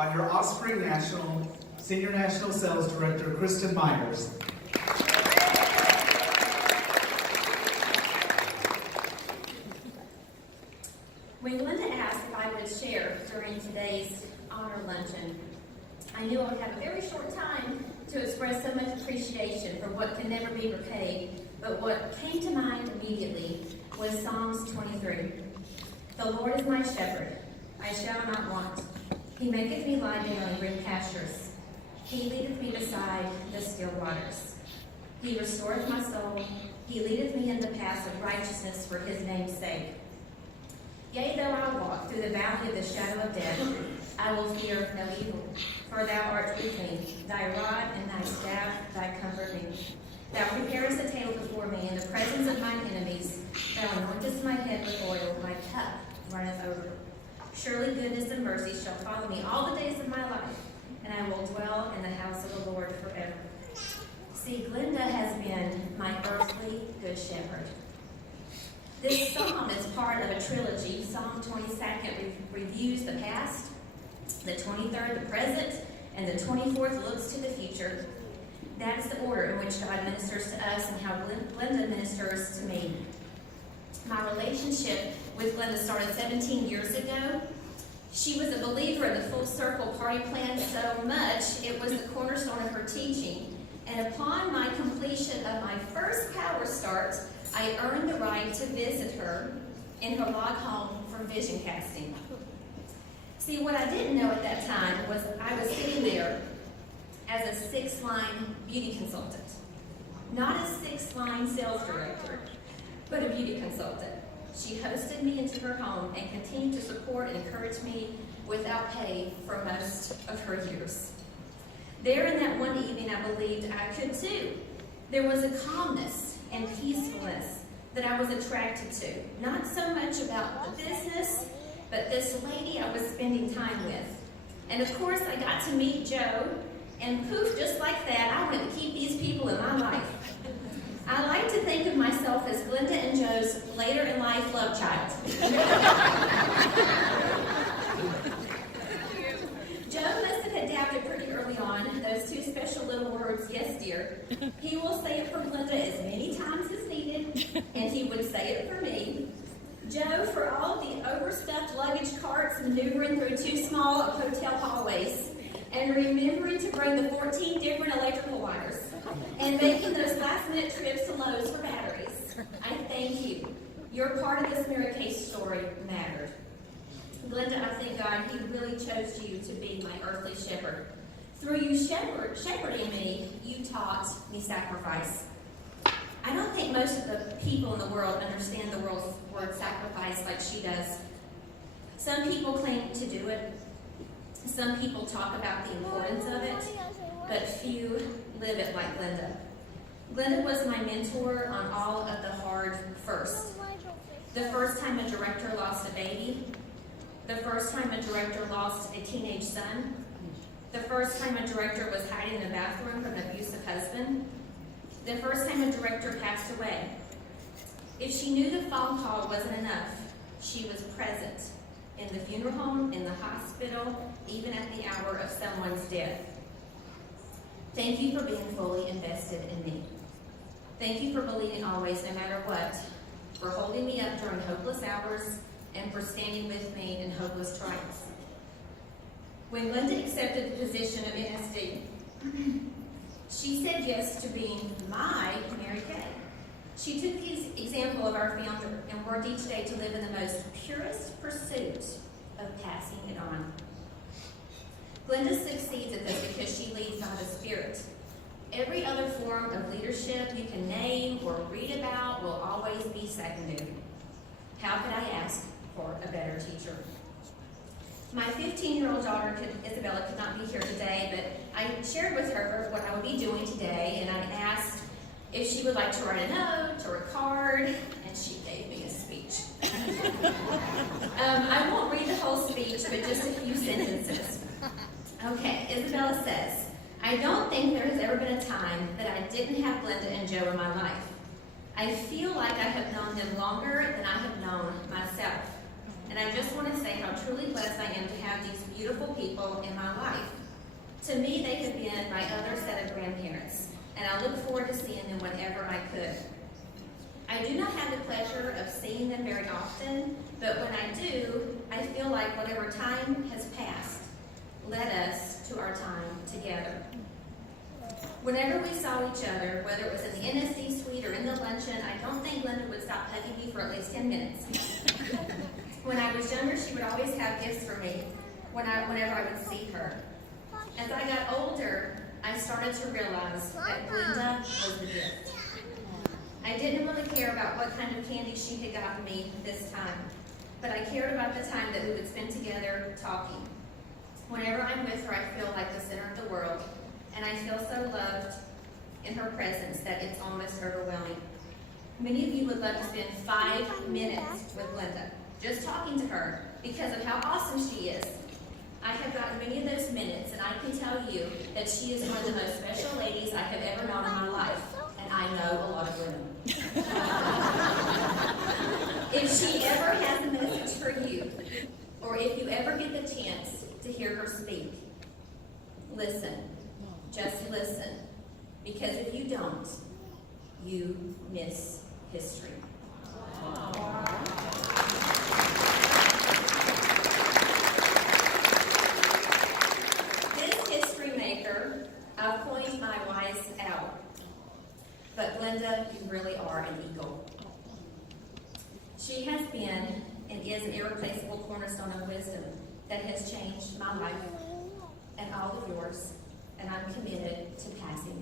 by your Offspring Senior National Sales Director, Kristen Myers. When Glinda asked if I would share during today's honor luncheon, I knew I would have a very short time to express so much appreciation for what can never be repaid, but what came to mind immediately was Psalms 23. The Lord is my shepherd, I shall not want. He maketh me lie down in green pastures. He leadeth me beside the still waters. He restoreth my soul. He leadeth me in the paths of righteousness for his name's sake. Yea, though I walk through the valley of the shadow of death, I will fear no evil, for thou art with me. Thy rod and thy staff, thy comfort me. Thou preparest a table before me in the presence of mine enemies. Thou anointest my head with oil, my cup runneth over. Surely goodness and mercy shall follow me all the days of my life, and I will dwell in the house of the Lord forever. See, Glinda has been my earthly good shepherd. This psalm is part of a trilogy. Psalm 22nd reviews the past, the 23rd the present, and the 24th looks to the future. That is the order in which God ministers to us and how Glinda ministers to me. My relationship with Glinda started 17 years ago. She was a believer in the full circle party plan so much it was the cornerstone of her teaching. And upon my completion of my first Power Start, I earned the right to visit her in her log home for vision casting. See, what I didn't know at that time was I was sitting there as a 6-line beauty consultant. Not a 6-line sales director, but a beauty consultant. She hosted me into her home and continued to support and encourage me without pay for most of her years. There in that one evening, I believed I could too. There was a calmness and peacefulness that I was attracted to. Not so much about the business, but this lady I was spending time with. And of course, I got to meet Joe, and poof, just like that, I wanted to keep these people in my life. I like to think of myself as Glinda and Joe's later in life love child. Joe must have adapted pretty early on those two special little words, yes dear. He will say it for Glinda as many times as needed, and he would say it for me. Joe, for all of the overstuffed luggage carts maneuvering through too small of hotel hallways, and remembering to bring the 14 different electrical wires, and making those last-minute trips to Lowe's for batteries. I thank you. Your part of this Mary Kay story mattered. Glinda, I thank God he really chose you to be my earthly shepherd. Through you shepherding me, you taught me sacrifice. I don't think most of the people in the world understand the word sacrifice like she does. Some people claim to do it. Some people talk about the importance of it, but few live it like Glinda. Glinda was my mentor on all of the hard first. The first time a director lost a baby. The first time a director lost a teenage son. The first time a director was hiding in the bathroom from an abusive husband. The first time a director passed away. If she knew the phone call wasn't enough, she was present in the funeral home, in the hospital, even at the hour of someone's death. Thank you for being fully invested in me. Thank you for believing always, no matter what, for holding me up during hopeless hours, and for standing with me in hopeless trials. When Glinda accepted the position of NSD, she said yes to being my Mary Kay. She took the example of our founder and worked each day to live in the most purest pursuit of passing it on. Glinda succeeds at this because she leads by the Spirit. Every other form of leadership you can name or read about will always be secondary. How could I ask for a better teacher? My 15-year-old daughter, Isabella, could not be here today, but I shared with her what I would be doing today, and I asked if she would like to write a note or a card, and she gave me a speech. I won't read the whole speech, but just a few sentences. Okay, Isabella says, I don't think there has ever been a time that I didn't have Glinda and Joe in my life. I feel like I have known them longer than I have known myself. And I just want to say how truly truly blessed I am to have these beautiful people in my life. To me, they have been my other set of grandparents, and I look forward to seeing them whenever I could. I do not have the pleasure of seeing them very often, but when I do, I feel like whatever time has passed led us to our time together. Whenever we saw each other, whether it was in the NSD suite or in the luncheon, I don't think Glinda would stop hugging me for at least 10 minutes. When I was younger, she would always have gifts for me whenever I would see her. As I got older, I started to realize that Glinda was the gift. I didn't really care about what kind of candy she had gotten me this time, but I cared about the time that we would spend together talking. Whenever I'm with her, I feel like the center of the world, and I feel so loved in her presence that it's almost overwhelming. Many of you would love to spend 5 minutes with Glinda, just talking to her, because of how awesome she is. I have gotten many of those minutes, and I can tell you that she is one of the most special ladies I have ever known in my life, and I know a lot of women. If she ever has a message for you, or if you ever get the chance to hear her speak, listen. Just listen. Because if you don't, you miss history. This history maker, I've coined my wise owl. But Glinda, you really are an eagle. She has been and is an irreplaceable cornerstone of wisdom that has changed my life and all of yours, and I'm committed to passing